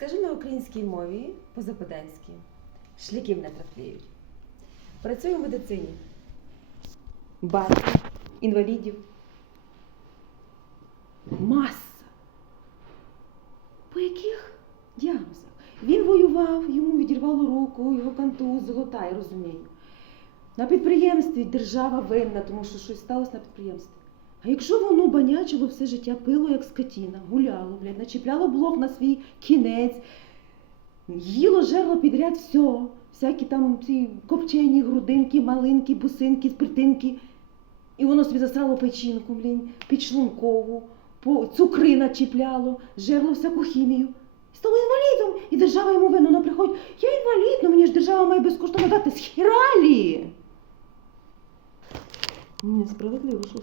Скажи на українській мові по-западенськи. Шляків не трафлюють. Працюю в медицині. Батько, інвалідів. Маса. По яких діагнозах? Він воював, йому відірвало руку, його контузило, та я розумію. На підприємстві держава винна, тому що щось сталося на підприємстві. А якщо воно банячило все життя, пило як скотіна, гуляло, блядь, начіпляло блок на свій кінець, їло, жерло підряд все, всякі там ці копчені, грудинки, малинки, бусинки, спиртинки. І воно собі засрало печінку, блін, підшлункову, цукри начіпляло, жерло всяку хімію. Стало інвалідом. І держава йому винна. Вона приходить, я інвалід, ну мені ж держава має безкоштовно дати з хіралі. Ні, справедливо, що